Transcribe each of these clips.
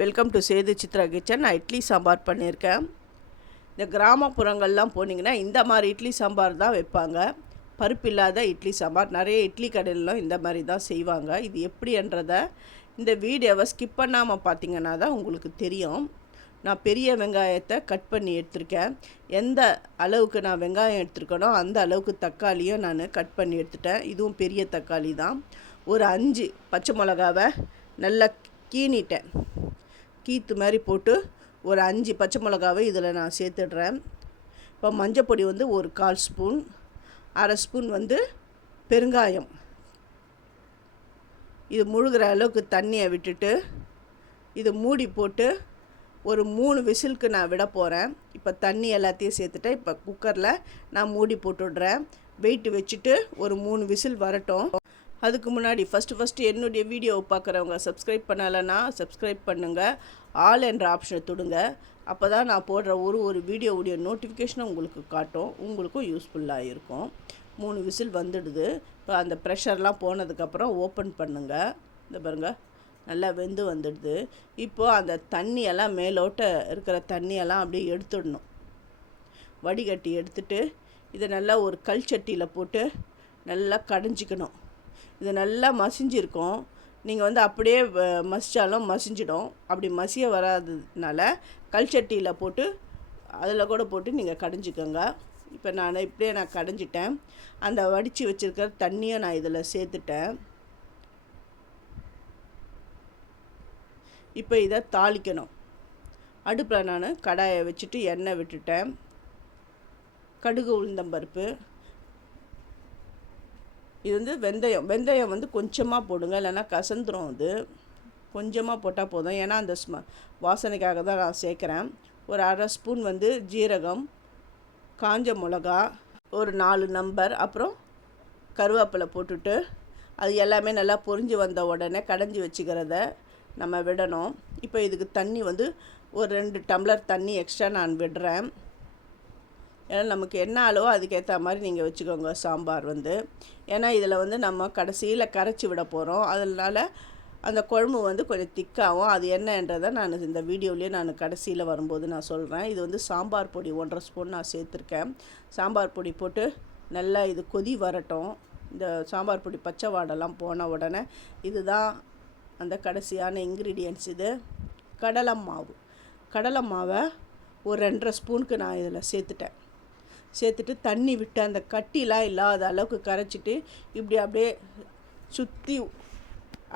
Welcome to Sethu Chitra kitchen நான் இட்லி சாம்பார் பண்ணியிருக்கேன். இந்த கிராமப்புறங்கள்லாம் போனீங்கன்னா இந்த மாதிரி இட்லி சாம்பார் தான் வைப்பாங்க. பருப்பு இல்லாத இட்லி சாம்பார். நிறைய இட்லி கடையிலும் இந்த மாதிரி தான் செய்வாங்க. இது எப்படின்றத இந்த வீடியோவை ஸ்கிப் பண்ணாமல் பார்த்தீங்கன்னா தான் உங்களுக்கு தெரியும். நான் பெரிய வெங்காயத்தை கட் பண்ணி எடுத்திருக்கேன். எந்த அளவுக்கு நான் வெங்காயம் எடுத்துருக்கேனோ அந்த அளவுக்கு தக்காளியும் நான் கட் பண்ணி எடுத்துட்டேன். இதுவும் பெரிய தக்காளி தான். ஒரு அஞ்சு பச்சை மிளகாவை நல்லா கீனிட்டேன். கீத்து மாதிரி போட்டு ஒரு அஞ்சு பச்சை மிளகாவை இதில் நான் சேர்த்துடுறேன். இப்போ மஞ்சப்பொடி வந்து ஒரு கால் ஸ்பூன் அரை ஸ்பூன் வந்து பெருங்காயம். இது முழுகிற அளவுக்கு தண்ணியை விட்டுட்டு இது மூடி போட்டு ஒரு மூணு விசிலுக்கு நான் விட போகிறேன். இப்போ தண்ணி எல்லாத்தையும் சேர்த்துட்டேன். இப்போ குக்கரில் நான் மூடி போட்டுடுறேன். வெயிட் வச்சுட்டு ஒரு மூணு விசில் வரட்டும். அதுக்கு முன்னாடி ஃபஸ்ட்டு ஃபஸ்ட்டு என்னுடைய வீடியோவை பார்க்குறவங்க சப்ஸ்கிரைப் பண்ணலைன்னா சப்ஸ்கிரைப் பண்ணுங்கள் ஆல் என்ற ஆப்ஷனை தொடுங்க. அப்போ தான் நான் போடுற ஒரு ஒரு வீடியோவுடைய நோட்டிஃபிகேஷனும் உங்களுக்கு காட்டும். உங்களுக்கும் யூஸ்ஃபுல்லாக இருக்கும். மூணு விசில் வந்துடுது. இப்போ அந்த ப்ரெஷர்லாம் போனதுக்கப்புறம் ஓப்பன் பண்ணுங்கள் இந்த பாருங்கள் நல்லா வெந்து வந்துடுது. இப்போது அந்த தண்ணியெல்லாம் மேலோட்ட இருக்கிற தண்ணியெல்லாம் அப்படியே எடுத்துடணும். வடிகட்டி எடுத்துட்டு இதை நல்லா ஒரு கல் சட்டியில் போட்டு நல்லா கடைஞ்சிக்கணும். இது நல்லா மசிஞ்சிருக்கும். நீங்கள் வந்து அப்படியே மசித்தாலும் மசிஞ்சிடும். அப்படி மசிய வராததுனால கல் சட்டியில் போட்டு அதில் கூட போட்டு நீங்கள் கடைஞ்சிக்கோங்க. இப்போ நான் இப்படியே நான் கடைஞ்சிட்டேன். அந்த வடித்து வச்சுருக்கிற தண்ணியை நான் இதில் சேர்த்துட்டேன். இப்போ இதை தாளிக்கணும். அடுப்பில் நான் கடாயை வச்சுட்டு எண்ணெய் விட்டுட்டேன். கடுகு உளுந்தம்பருப்பு. இது வந்து வெந்தயம். வெந்தயம் வந்து கொஞ்சமாக போடுங்க. இல்லைன்னா கசந்துரும் அது. கொஞ்சமாக போட்டால் போதும். ஏன்னா அந்த ஸ்ம வாசனைக்காக தான் நான் சேர்க்குறேன். ஒரு அரை ஸ்பூன் வந்து ஜீரகம் காஞ்ச மிளகா ஒரு நாலு நம்பர். அப்புறம் கருவேப்பிலை போட்டுட்டு அது எல்லாமே நல்லா பொரிஞ்சு வந்த உடனே கடைஞ்சி வச்சுக்கிறத நம்ம விடணும். இப்போ இதுக்கு தண்ணி வந்து ஒரு ரெண்டு டம்ளர் தண்ணி எக்ஸ்ட்ரா நான் விடுறேன். ஏன்னா நமக்கு என்ன அளவோ அதுக்கேற்ற மாதிரி நீங்கள் வச்சுக்கோங்க சாம்பார் வந்து. ஏன்னா இதில் வந்து நம்ம கடைசியில் கரைச்சி விட போகிறோம் அதனால் அந்த குழம்பு வந்து கொஞ்சம் திக்காகும் அது என்னன்றதை நான் இந்த வீடியோலேயே நான் கடைசியில் வரும்போது நான் சொல்கிறேன் இது வந்து சாம்பார் பொடி ஒன்றரை ஸ்பூன் நான் சேர்த்துருக்கேன். சாம்பார் பொடி போட்டு நல்லா இது கொதி வரட்டும். இந்த சாம்பார் பொடி பச்சை வாடெல்லாம் போன உடனே இதுதான் அந்த கடைசியான இன்க்ரீடியன்ஸ் இது. கடலை மாவு. கடலை மாவை ஒரு ரெண்டரை ஸ்பூனுக்கு நான் இதில் சேர்த்துட்டேன். சேர்த்துட்டு தண்ணி விட்டு அந்த கட்டிலாம் இல்லாத அளவுக்கு கரைச்சிட்டு இப்படி அப்படியே சுற்றி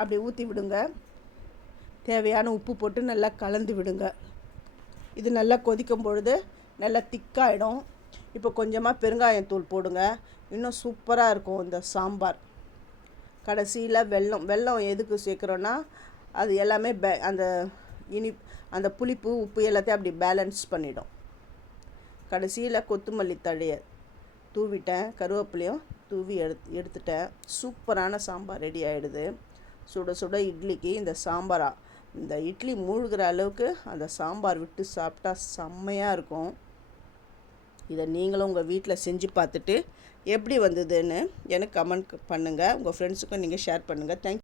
அப்படி ஊற்றி விடுங்க. தேவையான உப்பு போட்டு நல்லா கலந்து விடுங்க. இது நல்லா கொதிக்கும் பொழுது நல்லா திக்காயிடும். இப்போ கொஞ்சமாக பெருங்காயத்தூள் போடுங்க. இன்னும் சூப்பராக இருக்கும் இந்த சாம்பார். கடைசியில் வெல்லம் வெல்லம் எதுக்கு சேர்க்குறோன்னா அது எல்லாமே பே அந்த இனி அந்த புளிப்பு உப்பு எல்லாத்தையும் அப்படி பேலன்ஸ் பண்ணிடும். கடைசியில் கொத்தமல்லி தழையை தூவிட்டேன் கருவேப்பிலையும் தூவி எடுத்து எடுத்துட்டேன். சூப்பரான சாம்பார் ரெடி ஆகிடுது சுட சுட இட்லிக்கு இந்த சாம்பாரா இந்த இட்லி மூழ்கிற அளவுக்கு அந்த சாம்பார் விட்டு சாப்பிட்டா செம்மையாக இருக்கும். இதை நீங்களும் உங்கள் வீட்டில் செஞ்சு பார்த்துட்டு எப்படி வந்ததுன்னு எனக்கு கமெண்ட் பண்ணுங்கள் உங்கள் ஃப்ரெண்ட்ஸுக்கும் நீங்கள் ஷேர் பண்ணுங்கள் தேங்க்